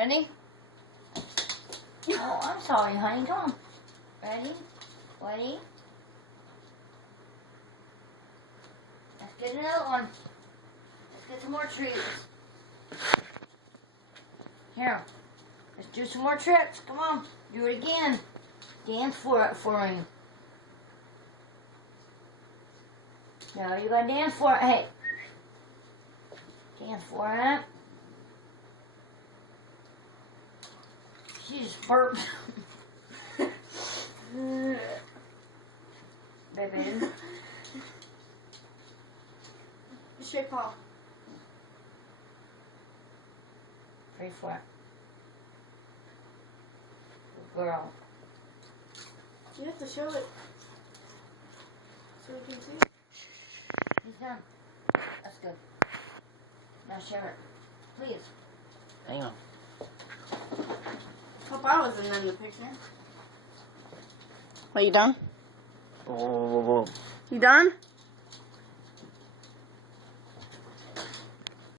Ready? Oh, I'm sorry, honey. Come on. Ready? Ready? Let's get another one. Let's get some more treats. Here. Let's do some more tricks. Come on. Do it again. Dance for it for me. No, you gotta dance for it. Hey. Dance for it. She just burped. Baby. Straight paw. Pretty flat. Good girl. You have to show it so we can see. He's done. That's good. Now share it. Please. Hang on. Hope I wasn't in the picture. Are you done? Whoa, whoa, whoa. You done?